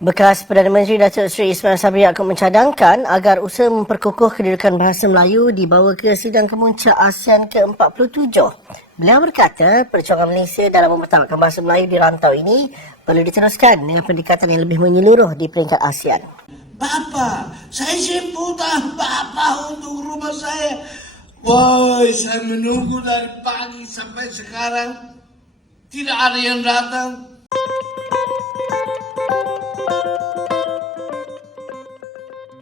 Bekas Perdana Menteri Datuk Seri Ismail Sabri akan mencadangkan agar usaha memperkukuh kedudukan bahasa Melayu dibawa ke sidang kemuncak ASEAN ke-47. Beliau berkata, perjuangan Malaysia dalam mempertahankan bahasa Melayu di rantau ini perlu diteruskan dengan pendekatan yang lebih menyeluruh di peringkat ASEAN. Bapa, saya jemput Bapa untuk rumah saya. Woi, saya menunggu dari pagi sampai sekarang. Tidak ada yang datang.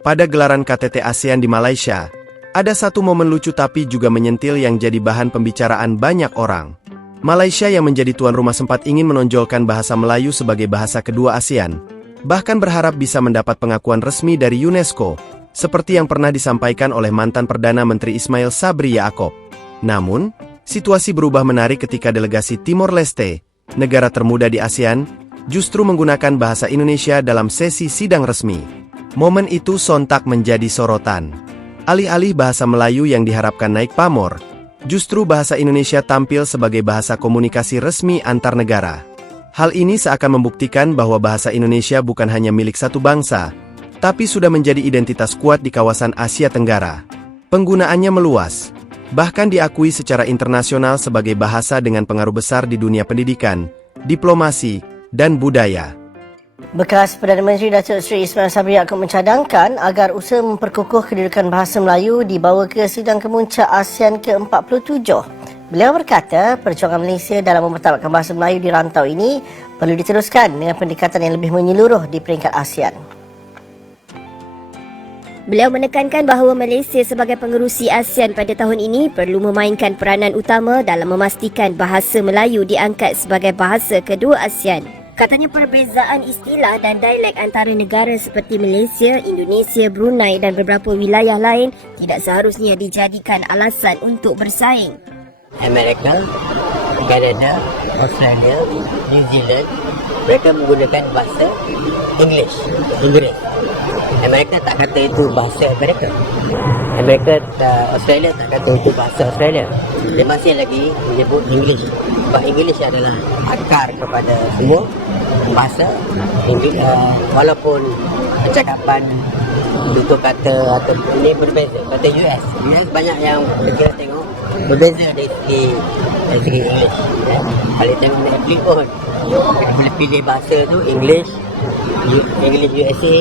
Pada gelaran KTT ASEAN di Malaysia, ada satu momen lucu tapi juga menyentil yang jadi bahan pembicaraan banyak orang. Malaysia yang menjadi tuan rumah sempat ingin menonjolkan bahasa Melayu sebagai bahasa kedua ASEAN, bahkan berharap bisa mendapat pengakuan resmi dari UNESCO, seperti yang pernah disampaikan oleh mantan Perdana Menteri Ismail Sabri Yaakob. Namun, situasi berubah menarik ketika delegasi Timor Leste, negara termuda di ASEAN, justru menggunakan bahasa Indonesia dalam sesi sidang resmi. Momen itu sontak menjadi sorotan. Alih-alih bahasa Melayu yang diharapkan naik pamor, justru bahasa Indonesia tampil sebagai bahasa komunikasi resmi antar negara. Hal ini seakan membuktikan bahwa bahasa Indonesia bukan hanya milik satu bangsa, tapi sudah menjadi identitas kuat di kawasan Asia Tenggara. Penggunaannya meluas, bahkan diakui secara internasional sebagai bahasa dengan pengaruh besar di dunia pendidikan, diplomasi, dan budaya. Bekas Perdana Menteri Datuk Seri Ismail Sabri akan mencadangkan agar usaha memperkukuh kedudukan bahasa Melayu dibawa ke sidang kemuncak ASEAN ke-47. Beliau berkata, perjuangan Malaysia dalam mempertahankan bahasa Melayu di rantau ini perlu diteruskan dengan pendekatan yang lebih menyeluruh di peringkat ASEAN. Beliau menekankan bahawa Malaysia sebagai pengerusi ASEAN pada tahun ini perlu memainkan peranan utama dalam memastikan bahasa Melayu diangkat sebagai bahasa kedua ASEAN. Katanya perbezaan istilah dan dialek antara negara seperti Malaysia, Indonesia, Brunei dan beberapa wilayah lain tidak seharusnya dijadikan alasan untuk bersaing. Amerika, Kanada, Australia, New Zealand mereka menggunakan bahasa English, Inggeris. Amerika tak kata itu bahasa Amerika. Amerika, uh, Australia tak kata itu bahasa Australia. Dia masih lagi menyebut English. Sebab English adalah akar kepada semua bahasa English. Uh, walaupun percakapan tutur kata atau ini berbeza. Kata US. US banyak yang kita tengok berbeza dari segi dari segi English. Kalau tengok Netflix pun boleh pilih bahasa tu English, English USA,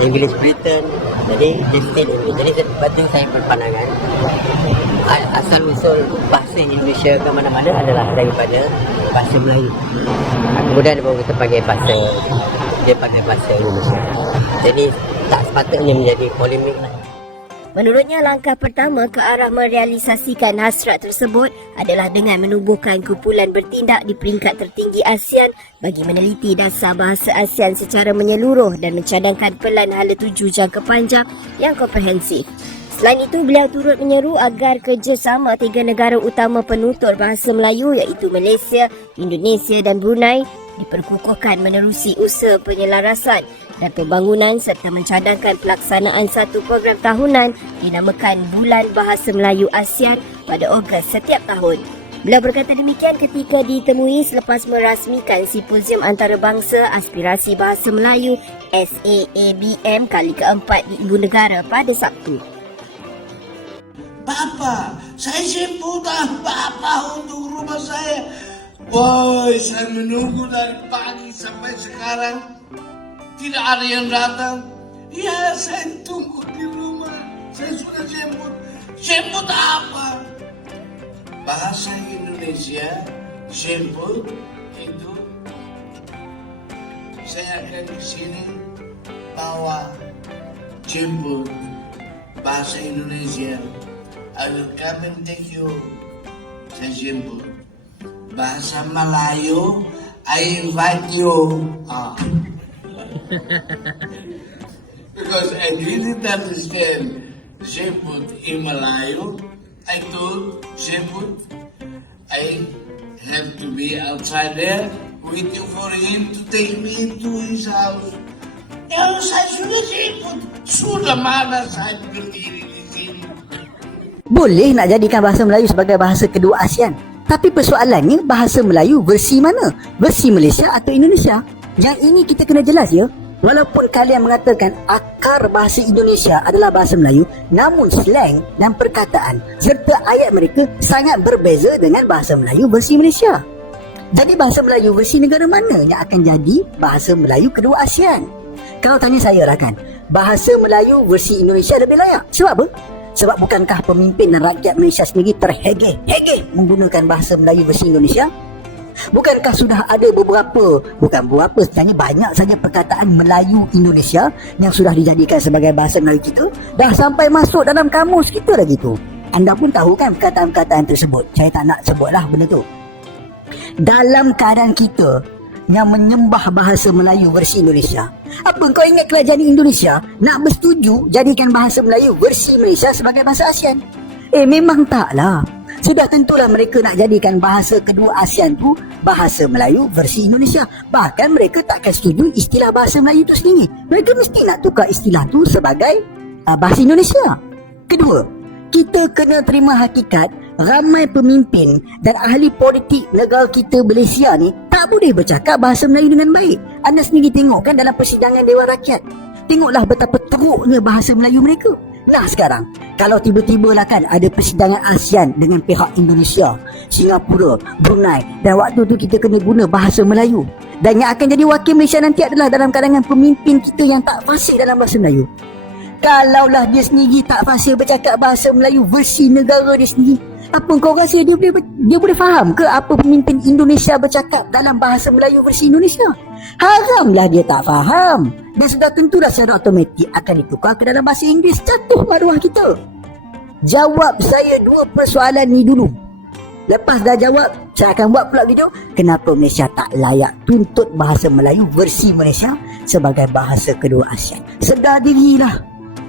English Britain. Jadi dia still English. Jadi sebab saya berpandangan asal usul bahasa Indonesia ke mana-mana adalah daripada bahasa Melayu. Kemudian baru kita panggil bahasa dia panggil bahasa Indonesia. Jadi tak sepatutnya menjadi polemik lah. Menurutnya langkah pertama ke arah merealisasikan hasrat tersebut adalah dengan menubuhkan kumpulan bertindak di peringkat tertinggi ASEAN bagi meneliti dasar bahasa ASEAN secara menyeluruh dan mencadangkan pelan hala tuju jangka panjang yang komprehensif. Selain itu, beliau turut menyeru agar kerjasama tiga negara utama penutur bahasa Melayu iaitu Malaysia, Indonesia dan Brunei diperkukuhkan menerusi usaha penyelarasan dan pembangunan serta mencadangkan pelaksanaan satu program tahunan dinamakan Bulan Bahasa Melayu ASEAN pada Ogos setiap tahun. Beliau berkata demikian ketika ditemui selepas merasmikan simposium antarabangsa aspirasi bahasa Melayu SAABM kali keempat di Ibu Negara pada Sabtu. Bapa, saya jemput Bapa untuk rumah saya. Woi, saya menunggu dari pagi sampai sekarang. Tidak ada yang datang. Ya, saya tunggu di rumah. Saya sudah jemput. Jemput apa? Bahasa Indonesia, jemput itu saya akan di sini bawa jemput bahasa Indonesia. And take you. Saya jemput. Bahasa Melayu, I invite you. Ah. because I didn't understand Jemput in Malayo. I told Jemput I have to be outside there waiting for him to take me into his house. Ya, saya sudah jemput. Sudah mana saya berdiri di sini. Boleh nak jadikan bahasa Melayu sebagai bahasa kedua ASEAN. Tapi persoalannya bahasa Melayu versi mana? Versi Malaysia atau Indonesia? Yang ini kita kena jelas ya. Walaupun kalian mengatakan akar bahasa Indonesia adalah bahasa Melayu, namun slang dan perkataan serta ayat mereka sangat berbeza dengan bahasa Melayu versi Malaysia. Jadi bahasa Melayu versi negara mana yang akan jadi bahasa Melayu kedua ASEAN? Kalau tanya saya lah kan, bahasa Melayu versi Indonesia lebih layak. Sebab apa? Sebab bukankah pemimpin dan rakyat Malaysia sendiri terhegeh-hegeh menggunakan bahasa Melayu versi Indonesia? Bukankah sudah ada beberapa, bukan beberapa, sebenarnya banyak saja perkataan Melayu Indonesia yang sudah dijadikan sebagai bahasa Melayu kita, dah sampai masuk dalam kamus kita dah gitu. Anda pun tahu kan perkataan-perkataan tersebut. Saya tak nak sebutlah benda tu. Dalam keadaan kita yang menyembah bahasa Melayu versi Indonesia. Apa kau ingat kerajaan Indonesia nak bersetuju jadikan bahasa Melayu versi Malaysia sebagai bahasa ASEAN? Eh memang taklah. Sudah tentulah mereka nak jadikan bahasa kedua ASEAN tu bahasa Melayu versi Indonesia. Bahkan mereka takkan setuju istilah bahasa Melayu tu sendiri. Mereka mesti nak tukar istilah tu sebagai uh, bahasa Indonesia. Kedua, kita kena terima hakikat ramai pemimpin dan ahli politik negara kita Malaysia ni tak boleh bercakap bahasa Melayu dengan baik. Anda sendiri tengok kan dalam persidangan Dewan Rakyat. Tengoklah betapa teruknya bahasa Melayu mereka. Nah sekarang, kalau tiba-tiba lah kan ada persidangan ASEAN dengan pihak Indonesia, Singapura, Brunei dan waktu tu kita kena guna bahasa Melayu. Dan yang akan jadi wakil Malaysia nanti adalah dalam kalangan pemimpin kita yang tak fasih dalam bahasa Melayu. Kalaulah dia sendiri tak fasih bercakap bahasa Melayu versi negara dia sendiri, apa kau rasa dia boleh dia boleh faham ke apa pemimpin Indonesia bercakap dalam bahasa Melayu versi Indonesia? Haramlah dia tak faham. Dan sudah tentulah secara automatik akan ditukar ke dalam bahasa Inggeris jatuh maruah kita. Jawab saya dua persoalan ni dulu. Lepas dah jawab, saya akan buat pula video kenapa Malaysia tak layak tuntut bahasa Melayu versi Malaysia sebagai bahasa kedua ASEAN. Sedar dirilah.